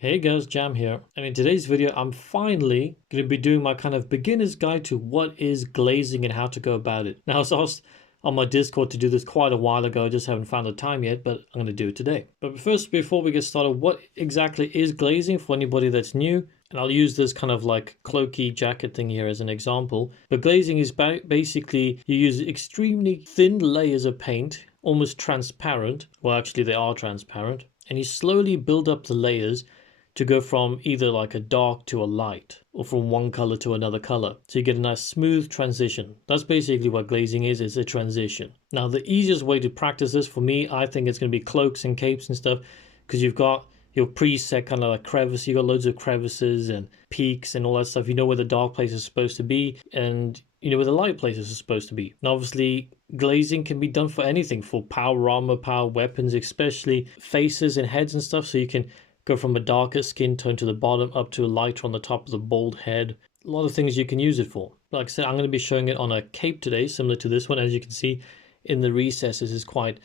Hey guys, Jam here, and in today's video I'm finally going to be doing my kind of beginner's guide to what is glazing and how to go about it. Now I was asked on my Discord to do this quite a while ago, I just haven't found the time yet, but I'm going to do it today. But first, before we get started, what exactly is glazing for anybody that's new? And I'll use this kind of like cloaky jacket thing here as an example. But glazing is basically you use extremely thin layers of paint, almost transparent. Well, actually they are transparent. And you slowly build up the layers to go from either like a dark to a light or from one color to another color. So you get a nice smooth transition. That's basically what glazing is. It's a transition. Now the easiest way to practice this for me, I think it's going to be cloaks and capes and stuff, because you've got your preset kind of like crevice. You got loads of crevices and peaks and all that stuff. You know where the dark place is supposed to be and you know where the light places are supposed to be. Now obviously glazing can be done for anything, for power armor, power weapons, especially faces and heads and stuff. So you can go from a darker skin tone to the bottom up to a lighter on the top of the bald head. A lot of things you can use it for. Like I said, I'm going to be showing it on a cape today, similar to this one. As you can see in the recesses is quite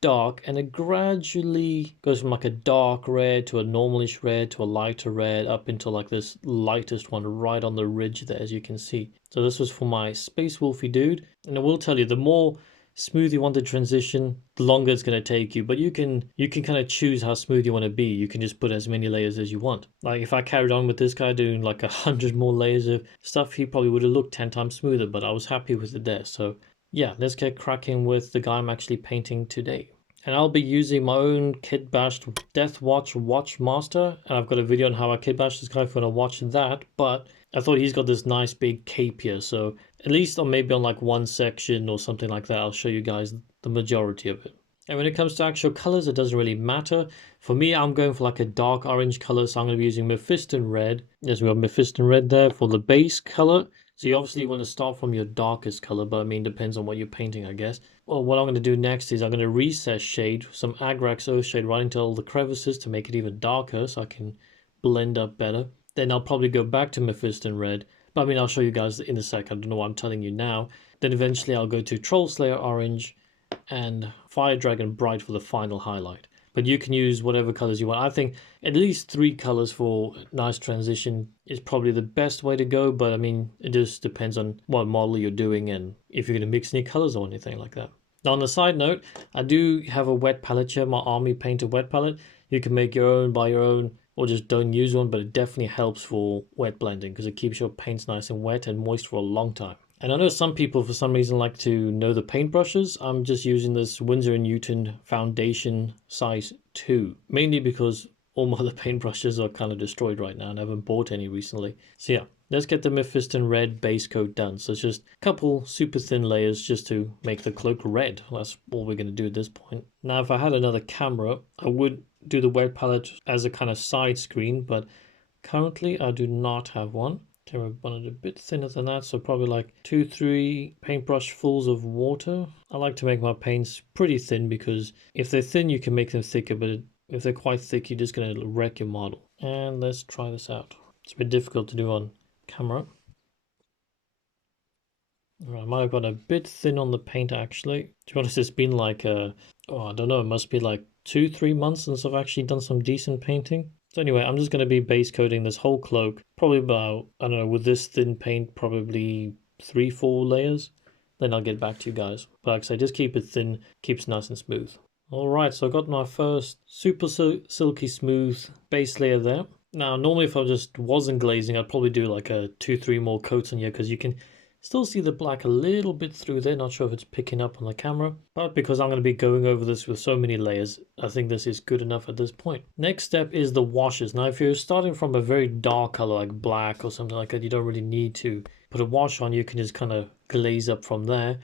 dark, and it gradually goes from like a dark red to a normalish red to a lighter red up into like this lightest one right on the ridge there, as you can see. So this was for my Space Wolfy dude, and I will tell you, the more smooth you want the transition, the longer it's going to take you, but you can kind of choose how smooth you want to be. You can just put as many layers as you want. Like if I carried on with this guy doing like 100 more layers of stuff, he probably would have looked 10 times smoother, but I was happy with it there. So yeah, let's get cracking with the guy I'm actually painting today. And I'll be using my own kit bashed Death Watch Watchmaster, and I've got a video on how I kit bashed this guy if you want to watch that. But I thought he's got this nice big cape here, so at least on maybe on like one section or something like that, I'll show you guys the majority of it. And when it comes to actual colors, it doesn't really matter. For me, I'm going for like a dark orange color, so I'm going to be using Mephiston Red. Yes, we have Mephiston Red there for the base color. So you obviously want to start from your darkest color, but I mean, depends on what you're painting, I guess. Well, what I'm going to do next is I'm going to recess shade, some Agrax O shade right into all the crevices to make it even darker so I can blend up better. Then I'll probably go back to Mephiston Red, but I mean, I'll show you guys in a sec. I don't know what I'm telling you now. Then eventually I'll go to Troll Slayer Orange and Fire Dragon Bright for the final highlight. But you can use whatever colors you want. I think at least 3 colors for nice transition is probably the best way to go. But I mean, it just depends on what model you're doing and if you're going to mix any colors or anything like that. Now on the side note, I do have a wet palette here, my Army Painter wet palette. You can make your own, buy your own, or just don't use one, but it definitely helps for wet blending because it keeps your paints nice and wet and moist for a long time. And I know some people for some reason like to know the paintbrushes. I'm just using this Winsor & Newton Foundation size 2, mainly because all my other paintbrushes are kind of destroyed right now and I haven't bought any recently. So yeah, let's get the Mephiston Red base coat done. So it's just a couple super thin layers just to make the cloak red. That's all we're going to do at this point. Now if I had another camera, I would do the wet palette as a kind of side screen, but currently I do not have one. Camera wanted a bit thinner than that, so probably like 2-3 paintbrush fulls of water. I like to make my paints pretty thin because if they're thin you can make them thicker, but if they're quite thick you're just going to wreck your model. And let's try this out. It's a bit difficult to do on camera. Right, I might have got a bit thin on the paint actually. To be honest, it's been like I don't know, it must be like 2-3 months since I've actually done some decent painting. So anyway, I'm just going to be base coating this whole cloak, probably about, I don't know, with this thin paint, probably 3-4 layers. Then I'll get back to you guys. But like I say, just keep it thin, keeps it nice and smooth. Alright, so I got my first super silky smooth base layer there. Now, normally if I just wasn't glazing, I'd probably do like a 2-3 more coats on here because you can still see the black a little bit through there. Not sure if it's picking up on the camera, but because I'm going to be going over this with so many layers, I think this is good enough at this point. Next step is the washes. Now, if you're starting from a very dark color like black or something like that, you don't really need to put a wash on. You can just kind of glaze up from there.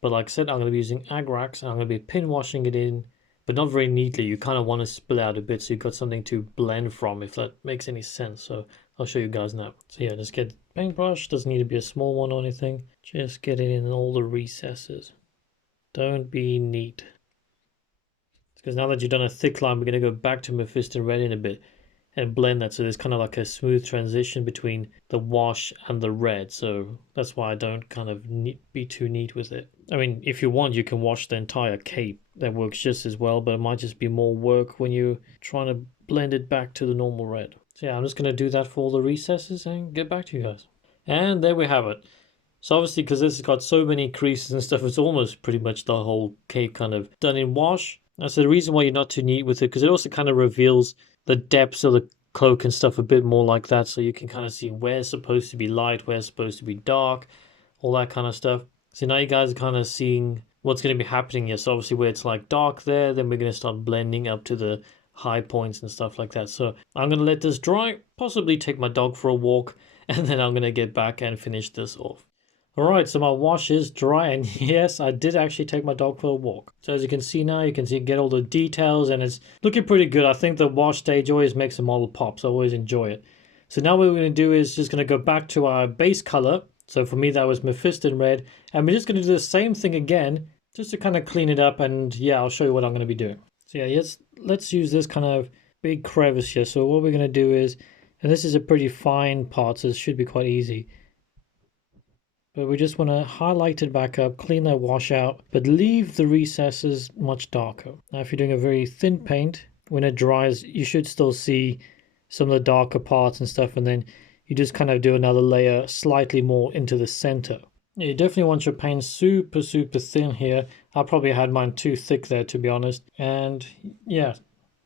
But like I said, I'm going to be using Agrax and I'm going to be pin washing it in, but not very neatly. You kind of want to spill out a bit so you've got something to blend from, if that makes any sense. So I'll show you guys now. So yeah, let's get paintbrush. Doesn't need to be a small one or anything. Just get it in all the recesses. Don't be neat. Because now that you've done a thick line, we're going to go back to Mephiston Red in a bit and blend that so there's kind of like a smooth transition between the wash and the red. So that's why I don't kind of be too neat with it. I mean, if you want, you can wash the entire cape. That works just as well, but it might just be more work when you're trying to blend it back to the normal red. So yeah, I'm just going to do that for all the recesses and get back to you guys. And there we have it. So obviously, because this has got so many creases and stuff, it's almost pretty much the whole cake kind of done in wash. That's the reason why you're not too neat with it, because it also kind of reveals the depths of the cloak and stuff a bit more like that, so you can kind of see where's supposed to be light, where's supposed to be dark, all that kind of stuff. So now you guys are kind of seeing what's going to be happening here. So obviously where it's like dark there, then we're going to start blending up to the high points and stuff like that. So I'm going to let this dry, possibly take my dog for a walk, and then I'm going to get back and finish this off. Alright, so my wash is dry, and yes, I did actually take my dog for a walk. So as you can see now, you can get all the details, and it's looking pretty good. I think the wash stage always makes a model pop, so I always enjoy it. So now what we're going to do is just going to go back to our base color. So for me, that was Mephiston red, and we're just going to do the same thing again, just to kind of clean it up, and yeah, I'll show you what I'm going to be doing. So yeah, let's use this kind of big crevice here. So what we're going to do is, and this is a pretty fine part, so it should be quite easy. But we just want to highlight it back up, clean that wash out, but leave the recesses much darker. Now, if you're doing a very thin paint, when it dries, you should still see some of the darker parts and stuff, and then you just kind of do another layer slightly more into the center. You definitely want your paint super, super thin here. I probably had mine too thick there, to be honest. And yeah,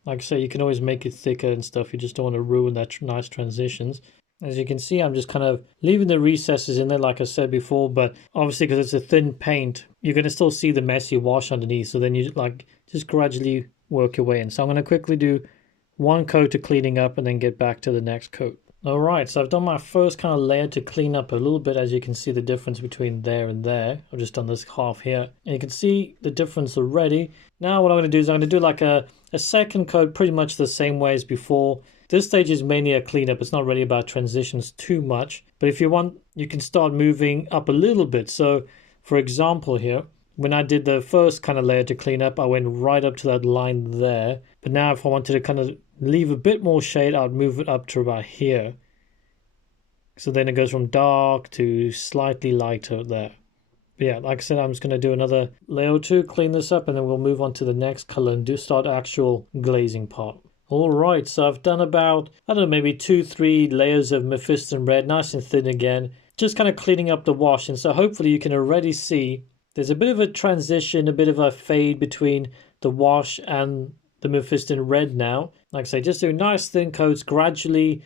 like I say, you can always make it thicker and stuff. You just don't want to ruin that nice transitions. As you can see, I'm just kind of leaving the recesses in there, like I said before, but obviously because it's a thin paint, you're going to still see the messy wash underneath. So then you like just gradually work your way in. So I'm going to quickly do one coat of cleaning up and then get back to the next coat. All right, so I've done my first kind of layer to clean up a little bit. As you can see the difference between there and there. I've just done this half here. And you can see the difference already. Now what I'm going to do is I'm going to do like a second coat pretty much the same way as before. This stage is mainly a cleanup. It's not really about transitions too much. But if you want, you can start moving up a little bit. So for example here, when I did the first kind of layer to clean up, I went right up to that line there. But now if I wanted to kind of leave a bit more shade, I'd move it up to about here. So then it goes from dark to slightly lighter there. But yeah, like I said, I'm just going to do another layer or two, clean this up, and then we'll move on to the next color and start actual glazing part. Alright, so I've done about, I don't know, maybe 2-3 layers of Mephiston red, nice and thin again. Just kind of cleaning up the wash. And so hopefully you can already see there's a bit of a transition, a bit of a fade between the wash and the Mephiston red now. Like I say, just do nice thin coats, gradually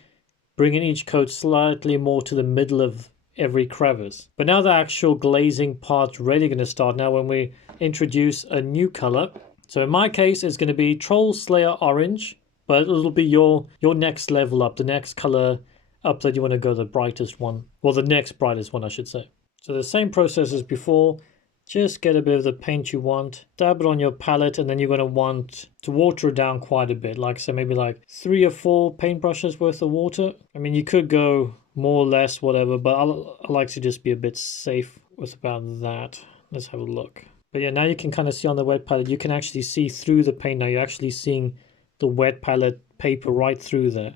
bringing each coat slightly more to the middle of every crevice. But now the actual glazing part's really going to start now when we introduce a new color. So in my case, it's going to be Troll Slayer Orange. But it'll be your next level up, the next color up that you want to go, the brightest one. Well, the next brightest one, I should say. So the same process as before. Just get a bit of the paint you want, dab it on your palette, and then you're going to want to water it down quite a bit. Like I said, maybe like 3 or 4 paintbrushes worth of water. I mean, you could go more or less, whatever, but I like to just be a bit safe with about that. Let's have a look. But yeah, now you can kind of see on the wet palette, you can actually see through the paint. Now you're actually seeing the wet palette paper right through there.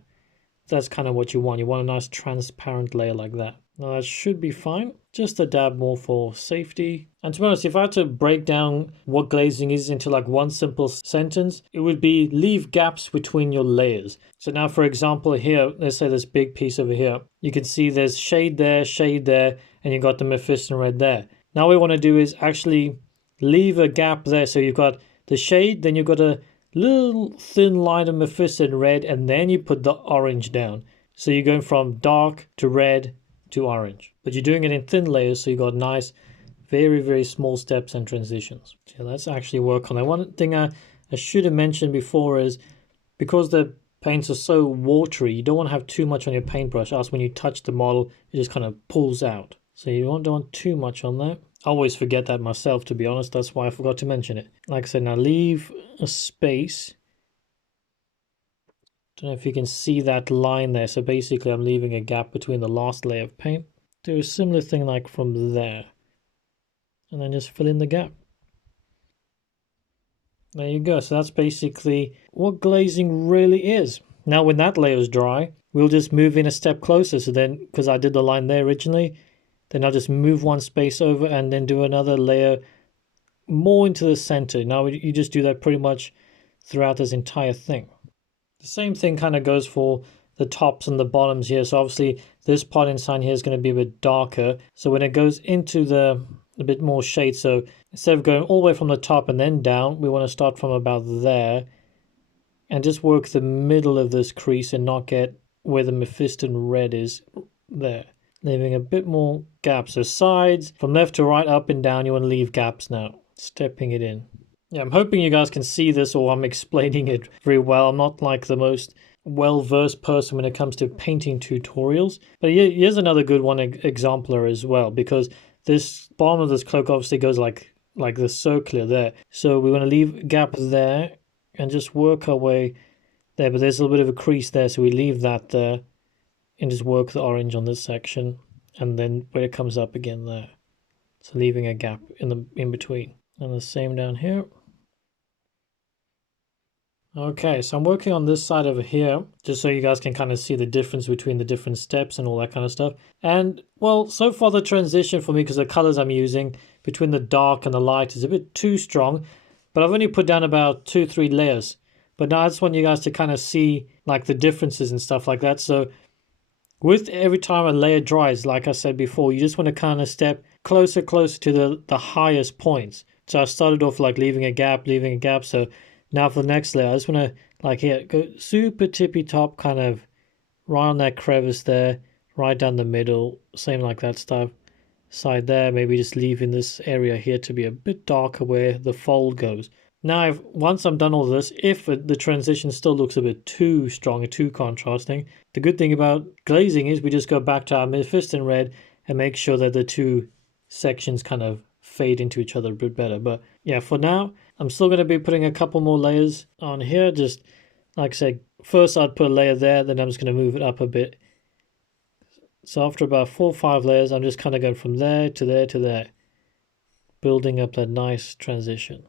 That's kind of what you want. You want a nice transparent layer like that. Now that should be fine. Just a dab more for safety. And to be honest, if I had to break down what glazing is into like one simple sentence, it would be leave gaps between your layers. So now for example here, let's say this big piece over here, you can see there's shade there, and you got the Mephiston red there. Now what we want to do is actually leave a gap there. So you've got the shade, then you've got a little thin line of Mephiston red, and then you put the orange down. So you're going from dark to red to orange, but you're doing it in thin layers, so you got nice, very, very small steps and transitions. So let's actually work on that. One thing I should have mentioned before is because the paints are so watery, you don't want to have too much on your paintbrush, else when you touch the model, it just kind of pulls out. So you don't want too much on there. I always forget that myself, to be honest. That's why I forgot to mention it. Like I said, now leave a space. Don't know if you can see that line there. So basically I'm leaving a gap between the last layer of paint. Do a similar thing like from there. And then just fill in the gap. There you go. So that's basically what glazing really is. Now when that layer is dry, we'll just move in a step closer. So then, because I did the line there originally, then I'll just move one space over and then do another layer more into the center. Now you just do that pretty much throughout this entire thing. The same thing kind of goes for the tops and the bottoms here. So obviously this part inside here is going to be a bit darker. So when it goes into a bit more shade, so instead of going all the way from the top and then down, we want to start from about there and just work the middle of this crease and not get where the Mephiston red is there. Leaving a bit more gaps. So sides, from left to right, up and down, you want to leave gaps now. Stepping it in. Yeah, I'm hoping you guys can see this or I'm explaining it very well. I'm not like the most well-versed person when it comes to painting tutorials. But here's another good one exemplar as well, because this bottom of this cloak obviously goes like the circular there. So we want to leave a gap there and just work our way there. But there's a little bit of a crease there, so we leave that there and just work the orange on this section. And then where it comes up again there. So leaving a gap in between. And the same down here. Okay, so I'm working on this side over here, just so you guys can kind of see the difference between the different steps and all that kind of stuff. And, well, so far the transition for me, because the colors I'm using between the dark and the light is a bit too strong, but I've only put down about 2-3 layers. But now I just want you guys to kind of see, like, the differences and stuff like that. So with every time a layer dries, like I said before, you just want to kind of step closer to the highest points. So I started off like leaving a gap. So now for the next layer, I just want to, like here, go super tippy top, kind of right on that crevice there, right down the middle, same like that stuff. Side there, maybe just leaving this area here to be a bit darker where the fold goes. Now, once I'm done all this, if the transition still looks a bit too strong or too contrasting, the good thing about glazing is we just go back to our Mephiston red and make sure that the two sections kind of fade into each other a bit better. But yeah, for now, I'm still going to be putting a couple more layers on here. Just like I said, first I'd put a layer there, then I'm just going to move it up a bit. So after about 4 or 5 layers, I'm just kind of going from there to there to there, building up that nice transition.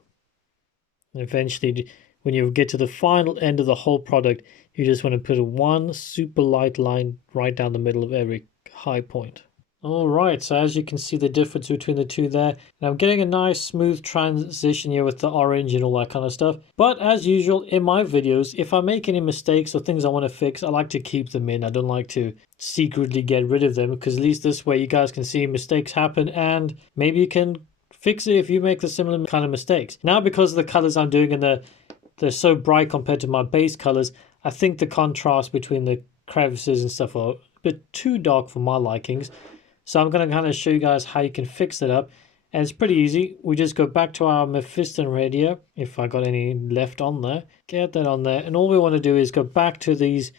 And eventually, when you get to the final end of the whole product, you just want to put one super light line right down the middle of every high point. Alright, so as you can see the difference between the two there, and I'm getting a nice smooth transition here with the orange and all that kind of stuff. But as usual in my videos, if I make any mistakes or things I want to fix, I like to keep them in. I don't like to secretly get rid of them, because at least this way you guys can see mistakes happen and maybe you can fix it if you make the similar kind of mistakes. Now, because of the colors I'm doing and they're so bright compared to my base colors, I think the contrast between the crevices and stuff are a bit too dark for my likings. So I'm going to kind of show you guys how you can fix it up. And it's pretty easy. We just go back to our Mephiston red here, if I got any left on there. Get that on there. And all we want to do is go back to these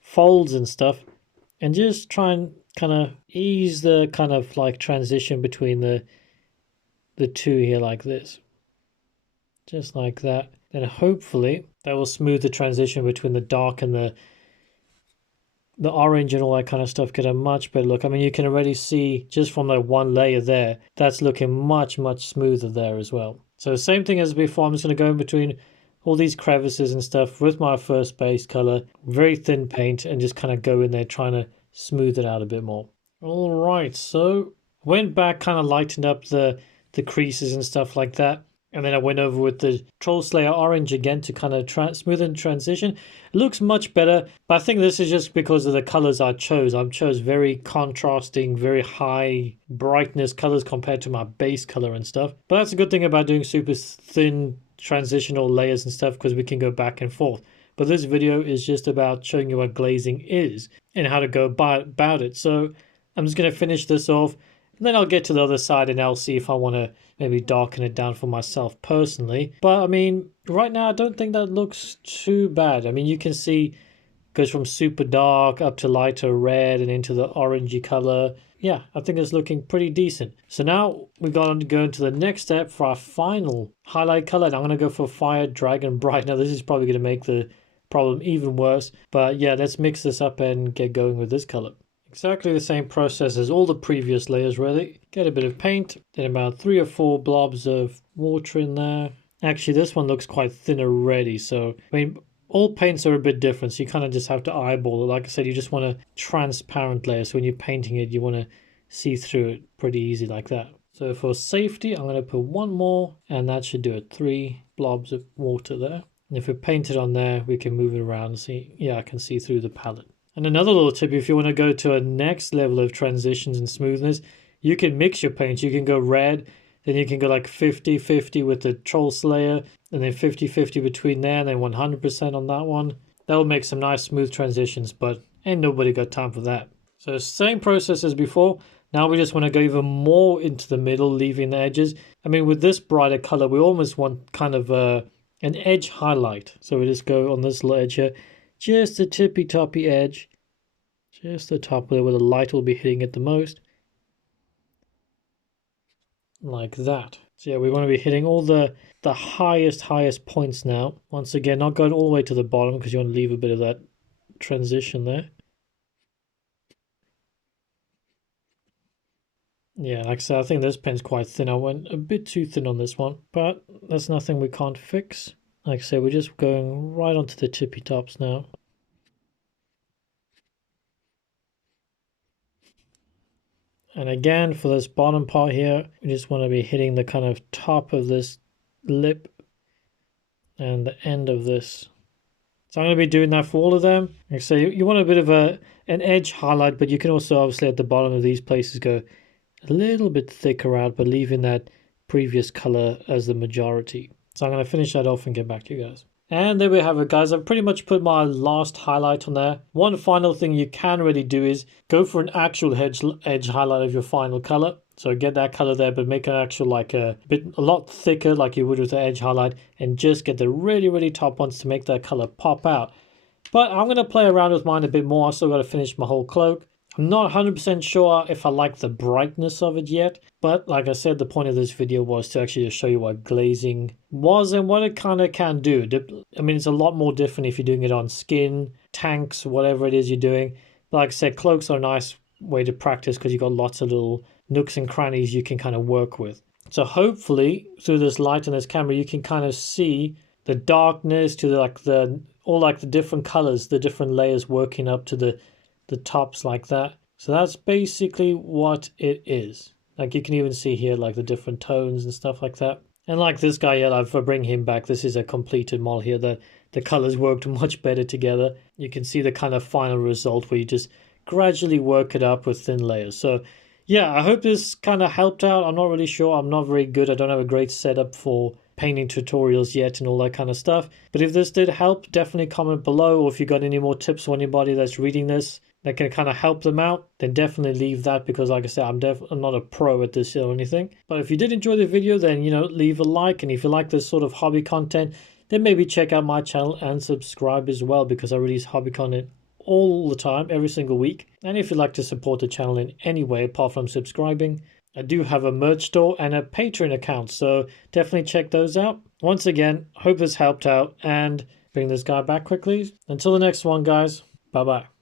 folds and stuff and just try and kind of ease the kind of like transition between the two here like this. Just like that. Then hopefully that will smooth the transition between the dark and the orange and all that kind of stuff. Get a much better look. I mean, you can already see just from that one layer there, that's looking much smoother there as well. So same thing as before, I'm just going to go in between all these crevices and stuff with my first base color, very thin paint, and just kind of go in there trying to smooth it out a bit more. All right, so went back, kind of lightened up the creases and stuff like that. And then I went over with the Troll Slayer orange again to kind of smoothen transition. It looks much better, but I think this is just because of the colors I chose. I chose very contrasting, very high brightness colors compared to my base color and stuff. But that's a good thing about doing super thin transitional layers and stuff, because we can go back and forth. But this video is just about showing you what glazing is and how to go about it. So I'm just going to finish this off. And then I'll get to the other side and I'll see if I want to maybe darken it down for myself personally. But I mean, right now I don't think that looks too bad. I mean, you can see it goes from super dark up to lighter red and into the orangey color. Yeah, I think it's looking pretty decent. So now we've got to go into the next step for our final highlight color. And I'm going to go for Fire Dragon Bright. Now this is probably going to make the problem even worse. But yeah, let's mix this up and get going with this color. Exactly the same process as all the previous layers really. Get a bit of paint, then about 3 or 4 blobs of water in there. Actually, this one looks quite thin already, so I mean, all paints are a bit different, so you kind of just have to eyeball it. Like I said, you just want a transparent layer, so when you're painting it, you want to see through it pretty easy like that. So for safety, I'm going to put one more, and that should do it. 3 blobs of water there. And if we paint it on there, we can move it around and see. Yeah, I can see through the palette. And another little tip, if you want to go to a next level of transitions and smoothness, you can mix your paints. You can go red, then you can go like 50-50 with the Troll Slayer, and then 50-50 between there, and then 100% on that one. That will make some nice smooth transitions, but ain't nobody got time for that. So same process as before. Now we just want to go even more into the middle, leaving the edges. I mean, with this brighter color, we almost want kind of an edge highlight. So we just go on this little edge here, just the tippy toppy edge, just the top there where the light will be hitting it the most. Like that. So yeah, we want to be hitting all the highest points now. Once again, not going all the way to the bottom because you want to leave a bit of that transition there. Yeah, like I said, I think this pen's quite thin. I went a bit too thin on this one, but that's nothing we can't fix. Like I said, we're just going right onto the tippy tops now. And again, for this bottom part here, we just want to be hitting the kind of top of this lip and the end of this. So I'm going to be doing that for all of them. Like I say, you want a bit of an edge highlight, but you can also obviously at the bottom of these places go a little bit thicker out, but leaving that previous color as the majority. So I'm going to finish that off and get back to you guys. And there we have it, guys. I've pretty much put my last highlight on there. One final thing you can really do is go for an actual edge highlight of your final color. So get that color there, but make an actual like a lot thicker like you would with the edge highlight, and just get the really top ones to make that color pop out. But I'm going to play around with mine a bit more. I still got to finish my whole cloak. I'm not 100% sure if I like the brightness of it yet, but like I said, the point of this video was to actually just show you what glazing was and what it kind of can do. I mean, it's a lot more different if you're doing it on skin, tanks, whatever it is you're doing. But like I said, cloaks are a nice way to practice because you've got lots of little nooks and crannies you can kind of work with. So hopefully through this light and this camera, you can kind of see the darkness to the different colors, the different layers working up to the tops like that. So that's basically what it is. Like you can even see here like the different tones and stuff like that. And like this guy here, if I bring him back, this is a completed model here. The colors worked much better together. You can see the kind of final result where you just gradually work it up with thin layers. So yeah, I hope this kind of helped out. I'm not really sure. I'm not very good. I don't have a great setup for painting tutorials yet and all that kind of stuff. But if this did help, definitely comment below. Or if you got any more tips for anybody that's reading this that can kind of help them out, then definitely leave that, because like I said, I'm not a pro at this or anything. But if you did enjoy the video, then leave a like, and if you like this sort of hobby content, then maybe check out my channel and subscribe as well, because I release hobby content all the time, every single week. And if you'd like to support the channel in any way apart from subscribing, I do have a merch store and a Patreon account, so definitely check those out. Once again, hope this helped out, and bring this guy back quickly. Until the next one, guys, bye bye.